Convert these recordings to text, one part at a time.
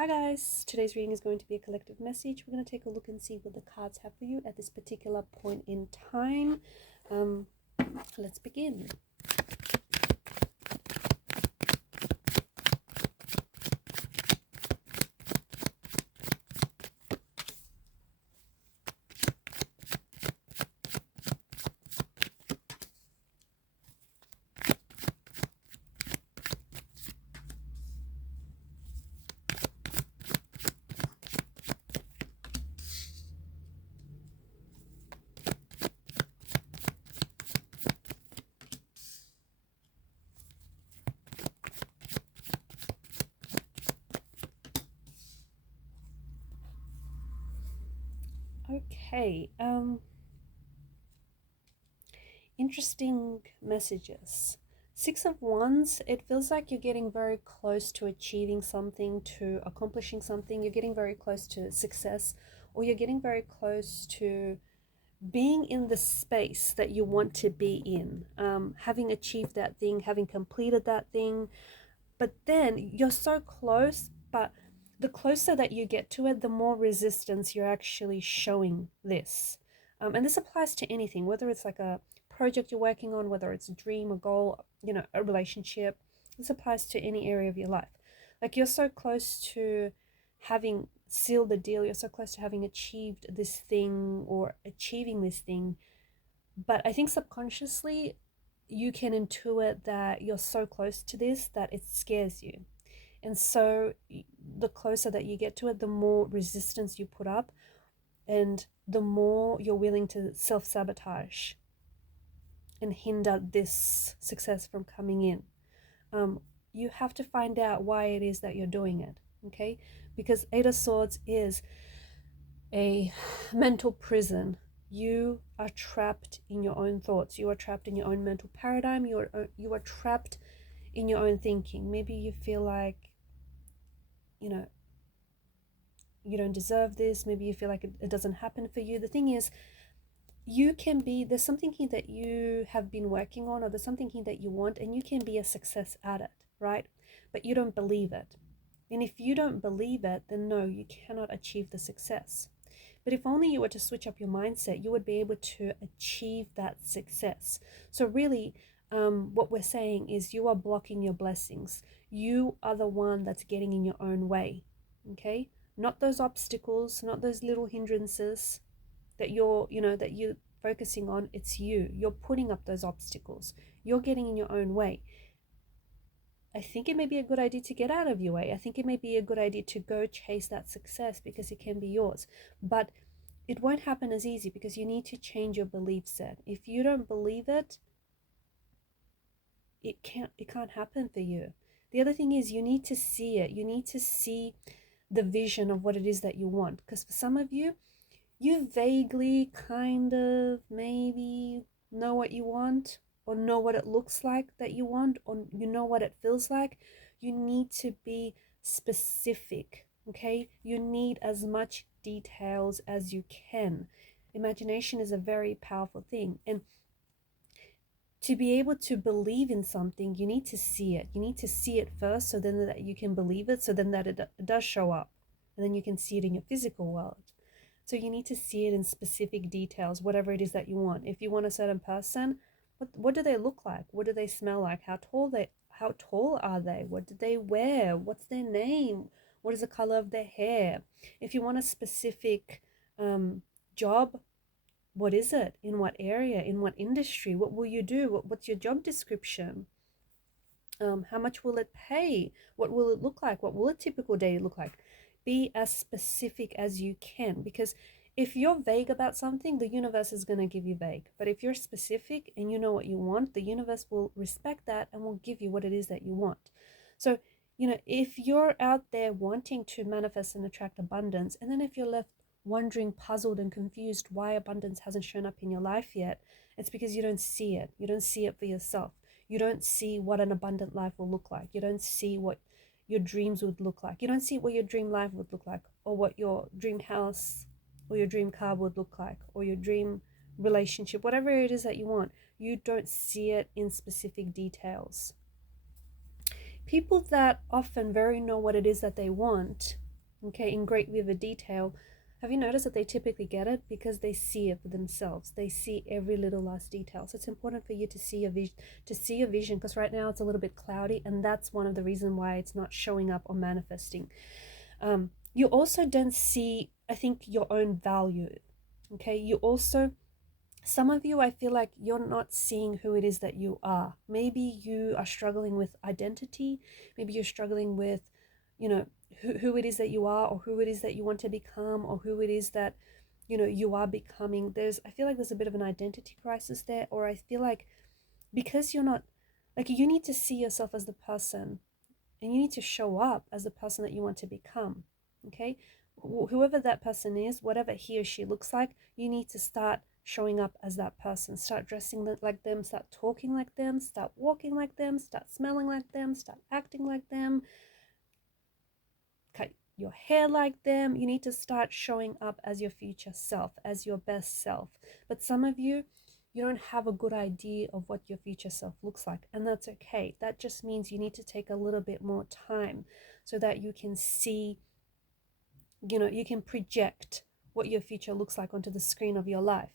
Hi guys, today's reading is going to be a collective message. We're going to take a look and see what the cards have for you at this particular point in time. Let's begin. Okay, interesting messages. Six of Wands, it feels like you're getting very close to achieving something, to accomplishing something. You're getting very close to success, or you're getting very close to being in the space that you want to be in, having achieved that thing, having completed that thing. But then you're so close, but the closer that you get to it, the more resistance you're actually showing this. And this applies to anything, whether it's like a project you're working on, whether it's a dream, a goal, a relationship. This applies to any area of your life. Like you're so close to having sealed the deal, you're so close to having achieved this thing or achieving this thing. But I think subconsciously you can intuit that you're so close to this that it scares you. And so the closer that you get to it, the more resistance you put up and the more you're willing to self-sabotage and hinder this success from coming in. You have to find out why it is that you're doing it, okay? Because Eight of Swords is a mental prison. You are trapped in your own thoughts. You are trapped in your own mental paradigm. You are trapped in your own thinking. Maybe you feel like, you don't deserve this. Maybe you feel like it doesn't happen for you. The thing is, there's something here that you have been working on, or there's something here that you want, and you can be a success at it, right? But you don't believe it. And if you don't believe it, then no, you cannot achieve the success. But if only you were to switch up your mindset, you would be able to achieve that success. So really, what we're saying is you are blocking your blessings. You are the one that's getting in your own way, okay? Not those obstacles, not those little hindrances that you're focusing on. It's you. You're putting up those obstacles. You're getting in your own way. I think it may be a good idea to get out of your way. I think it may be a good idea to go chase that success because it can be yours. But it won't happen as easy because you need to change your belief set. If you don't believe it, it can't happen for you. The other thing is you need to see it. You need to see the vision of what it is that you want. Because for some of you, you vaguely kind of maybe know what you want, or know what it looks like that you want, or you know what it feels like. You need to be specific, okay? You need as much details as you can. Imagination is a very powerful thing, and to be able to believe in something, you need to see it. You need to see it first, so then that you can believe it, so then that it does show up, and then you can see it in your physical world. So you need to see it in specific details, whatever it is that you want. If you want a certain person, what do they look like? What do they smell like? How tall are they? What do they wear? What's their name? What is the color of their hair? If you want a specific job, what is it? In what area? In what industry? What will you do? What's your job description? How much will it pay? What will it look like? What will a typical day look like? Be as specific as you can, because if you're vague about something, the universe is going to give you vague. But if you're specific and you know what you want, the universe will respect that and will give you what it is that you want. So, if you're out there wanting to manifest and attract abundance, and then if you're left wondering, puzzled and confused why abundance hasn't shown up in your life yet, it's because you don't see it. You don't see it for yourself. You don't see what an abundant life will look like. You don't see what your dreams would look like. You don't see what your dream life would look like, or what your dream house or your dream car would look like, or your dream relationship, whatever it is that you want. You don't see it in specific details. People that often very know what it is that they want okay, in great vivid detail, have you noticed that they typically get it because they see it for themselves? They see every little last detail. So it's important for you to see a vision, because right now it's a little bit cloudy, and that's one of the reasons why it's not showing up or manifesting. You also don't see, I think, your own value. Okay, you also, some of you, I feel like you're not seeing who it is that you are. Maybe you are struggling with identity. Maybe you're struggling with, you know, who it is that you are, or who it is that you want to become, or who it is that, you know, you are becoming. I feel like there's a bit of an identity crisis there, or I feel like because you're not, like, you need to see yourself as the person, and you need to show up as the person that you want to become. Okay, whoever that person is, whatever he or she looks like, you need to start showing up as that person. Start dressing like them, start talking like them, start walking like them, start smelling like them, start acting like them, cut your hair like them. You need to start showing up as your future self, as your best self. But some of you, you don't have a good idea of what your future self looks like, and that's okay. That just means you need to take a little bit more time so that you can see, you know, you can project what your future looks like onto the screen of your life.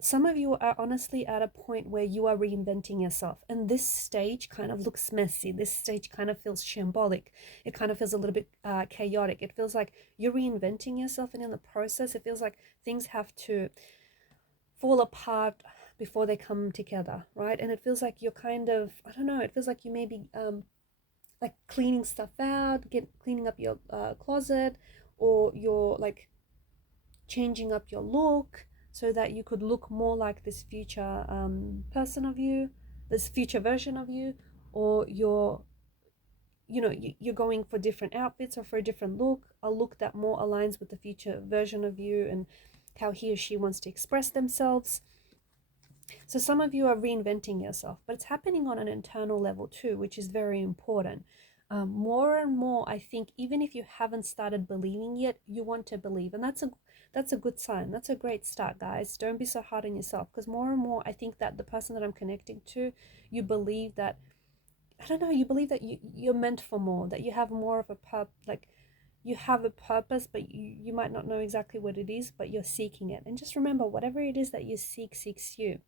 Some of you are honestly at a point where you are reinventing yourself, and this stage kind of looks messy. This stage kind of feels shambolic. It kind of feels a little bit chaotic. It feels like you're reinventing yourself, and in the process, it feels like things have to fall apart before they come together, right? And it feels like you're kind of, I don't know, it feels like you may be like cleaning stuff out, cleaning up your closet, or you're like changing up your look so that you could look more like this future person of you, this future version of you, or you're, you know, you're going for different outfits or for a different look, a look that more aligns with the future version of you and how he or she wants to express themselves. So some of you are reinventing yourself, but it's happening on an internal level too, which is very important. More and more, I think, even if you haven't started believing yet, you want to believe, and that's a good sign. That's a great start, guys. Don't be so hard on yourself, because more and more, I think that the person that I'm connecting to, you believe that, I don't know, you believe that you're meant for more, that you have more of a like you have a purpose, but you might not know exactly what it is, but you're seeking it. And just remember, whatever it is that you seek seeks you.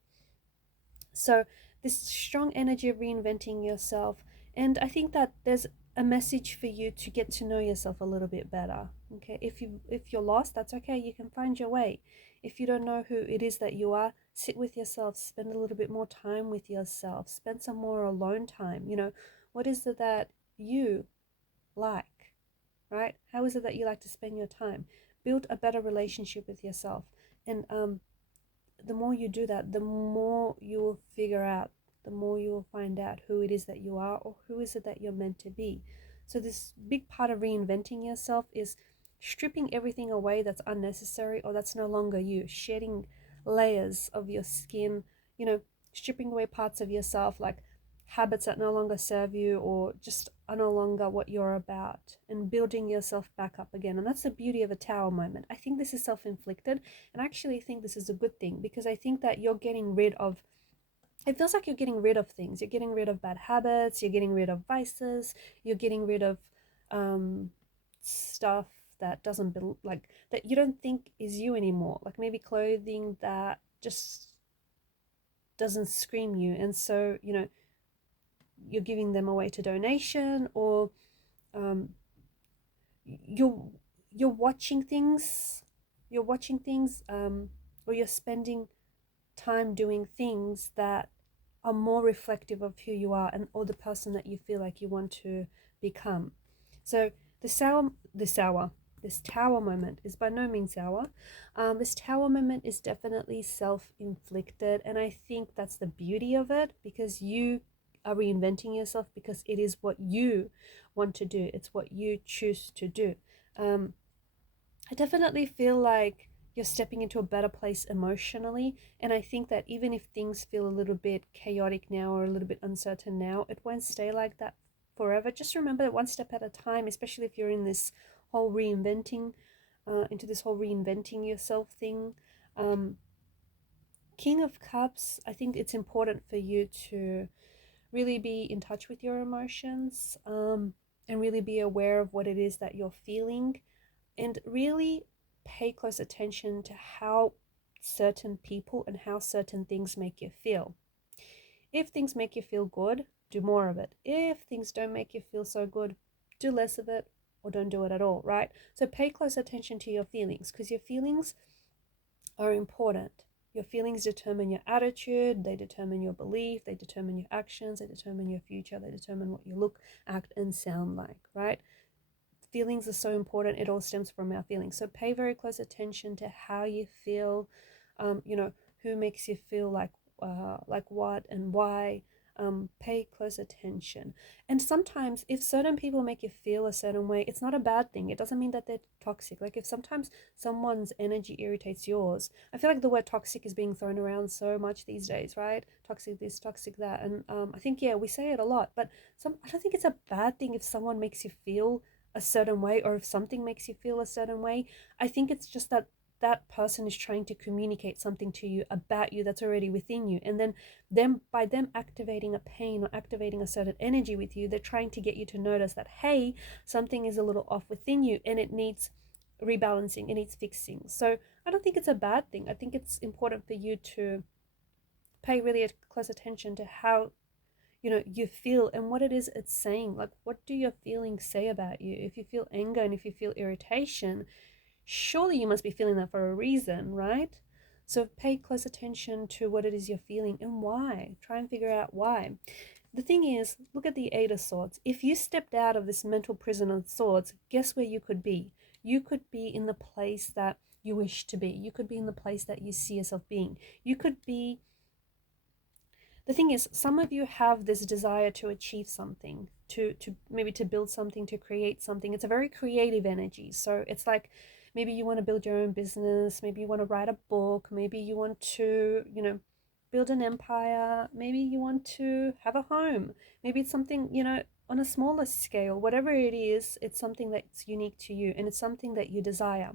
So this strong energy of reinventing yourself, and I think that there's a message for you to get to know yourself a little bit better. Okay, if you're lost, that's okay. You can find your way. If you don't know who it is that you are, sit with yourself, spend a little bit more time with yourself, spend some more alone time. You know, what is it that you like, right? How is it that you like to spend your time? Build a better relationship with yourself, and the more you do that, the more you will figure out, the more you will find out who it is that you are, or who is it that you're meant to be. So this big part of reinventing yourself is stripping everything away that's unnecessary or that's no longer you, shedding layers of your skin, you know, stripping away parts of yourself, like habits that no longer serve you or just are no longer what you're about, and building yourself back up again. And that's the beauty of a tower moment. I think this is self-inflicted, and I actually think this is a good thing, because I think that you're getting rid of, it feels like you're getting rid of things. You're getting rid of bad habits, you're getting rid of vices, you're getting rid of stuff that doesn't like that you don't think is you anymore, like maybe clothing that just doesn't scream you, and so, you know, you're giving them away to donation, or um, you're you're watching things, or you're spending time doing things that are more reflective of who you are, and or the person that you feel like you want to become. So this tower moment is by no means sour. This tower moment is definitely self-inflicted, and I think that's the beauty of it, because you are reinventing yourself because it is what you want to do. It's what you choose to do. I definitely feel like you're stepping into a better place emotionally, and I think that even if things feel a little bit chaotic now or a little bit uncertain now, it won't stay like that forever. Just remember that one step at a time, especially if you're in this whole reinventing, into this whole reinventing yourself thing. King of Cups, I think it's important for you to really be in touch with your emotions. and really be aware of what it is that you're feeling, and really pay close attention to how certain people and how certain things make you feel. If things make you feel good, do more of it. If things don't make you feel so good, do less of it or don't do it at all, right? So pay close attention to your feelings, because your feelings are important. Your feelings determine your attitude, they determine your belief, they determine your actions, they determine your future, they determine what you look, act, and sound like, right? Feelings are so important. It all stems from our feelings. So pay very close attention to how you feel, who makes you feel like what and why. Pay close attention. And sometimes if certain people make you feel a certain way, it's not a bad thing. It doesn't mean that they're toxic. Like if sometimes someone's energy irritates yours, I feel like the word toxic is being thrown around so much these days, right? Toxic this, toxic that. And I think, yeah, we say it a lot, but I don't think it's a bad thing if someone makes you feel a certain way, or if something makes you feel a certain way. I think it's just that that person is trying to communicate something to you about you that's already within you, and then by them activating a pain or activating a certain energy with you, they're trying to get you to notice that, hey, something is a little off within you and it needs rebalancing, it needs fixing. So I don't think it's a bad thing. I think it's important for you to pay really close attention to how you feel and what it is it's saying. Like, what do your feelings say about you? If you feel anger and if you feel irritation, surely you must be feeling that for a reason, right? So pay close attention to what it is you're feeling and why. Try and figure out why. The thing is, look at the Eight of Swords. If you stepped out of this mental prison of swords, guess where you could be? You could be in the place that you wish to be. You could be in the place that you see yourself being. You could be. The thing is, some of you have this desire to achieve something, to maybe to build something, to create something. It's a very creative energy. So it's like maybe you want to build your own business, maybe you want to write a book, maybe you want to, build an empire, maybe you want to have a home. Maybe it's something, on a smaller scale. Whatever it is, it's something that's unique to you and it's something that you desire.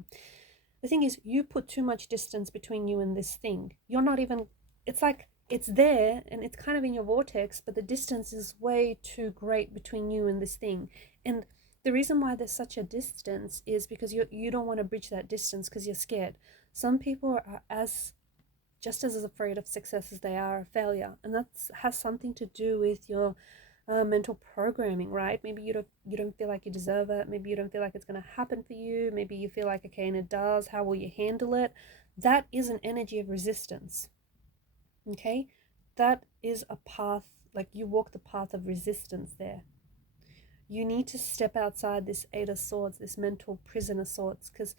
The thing is, you put too much distance between you and this thing. You're not even, it's like, it's there and it's kind of in your vortex, but the distance is way too great between you and this thing. And the reason why there's such a distance is because you don't want to bridge that distance because you're scared. Some people are just as afraid of success as they are of failure, and that has something to do with your mental programming, right? Maybe you don't feel like you deserve it. Maybe you don't feel like it's going to happen for you. Maybe you feel like, okay, and it does. How will you handle it? That is an energy of resistance. Okay, that is a path, like you walk the path of resistance there. You need to step outside this Eight of Swords, this mental prison of swords, because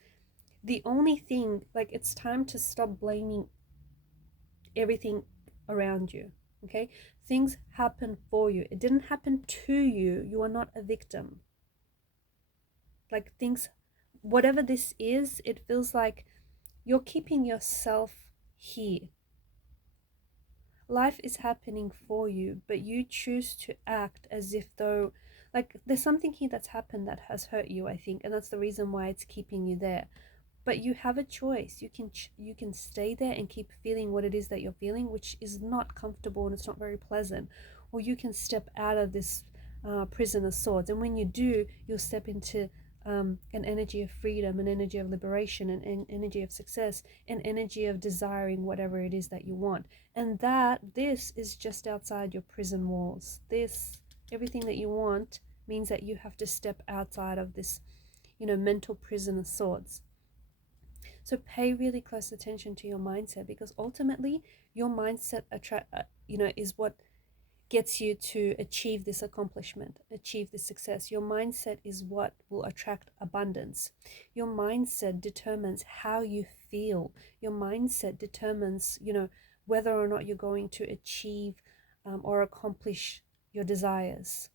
the only thing, like, it's time to stop blaming everything around you. Okay, things happen for you. It didn't happen to you. You are not a victim. Like, things, whatever this is, it feels like you're keeping yourself here. Life is happening for you, but you choose to act as if though, like, there's something here that's happened that has hurt you, I think, and that's the reason why it's keeping you there. But you have a choice. You can stay there and keep feeling what it is that you're feeling, which is not comfortable and it's not very pleasant, or you can step out of this prison of swords. And when you do, you'll step into an energy of freedom, an energy of liberation, an energy of success, an energy of desiring whatever it is that you want. And this is just outside your prison walls. Everything that you want means that you have to step outside of this, mental prison of swords. So pay really close attention to your mindset, because ultimately your mindset is what gets you to achieve this accomplishment, achieve this success. Your mindset is what will attract abundance. Your mindset determines how you feel. Your mindset determines, whether or not you're going to achieve or accomplish your desires,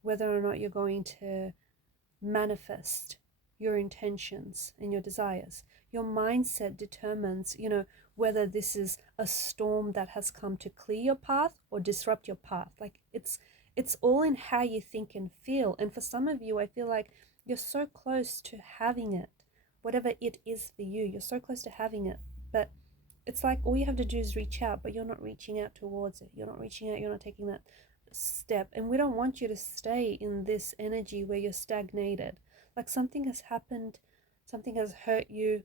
whether or not you're going to manifest your intentions and your desires. Your mindset determines, whether this is a storm that has come to clear your path or disrupt your path. Like, it's all in how you think and feel. And for some of you, I feel like you're so close to having it, whatever it is for you. You're so close to having it, but it's like all you have to do is reach out, but you're not reaching out towards it. You're not reaching out. You're not taking that step, and we don't want you to stay in this energy where you're stagnated. Like something has happened, something has hurt you,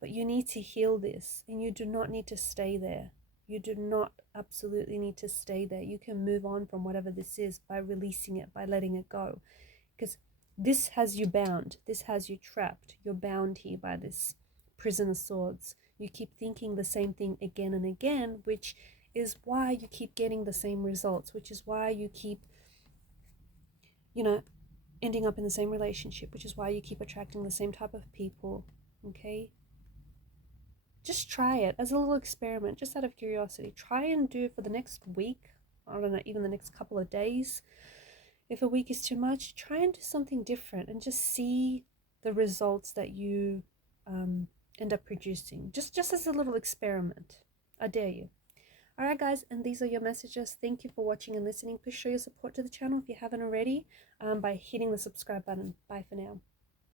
but you need to heal this, and you do not need to stay there. You do not absolutely need to stay there. You can move on from whatever this is by releasing it, by letting it go. Because this has you bound. This has you trapped. You're bound here by this prison of swords. You keep thinking the same thing again and again, which is why you keep getting the same results, which is why you keep, ending up in the same relationship, which is why you keep attracting the same type of people, okay? Just try it as a little experiment, just out of curiosity. Try and do for the next week, I don't know, even the next couple of days. If a week is too much, try and do something different and just see the results that you end up producing. Just as a little experiment. I dare you. Alright guys, and these are your messages. Thank you for watching and listening. Please show your support to the channel if you haven't already by hitting the subscribe button. Bye for now.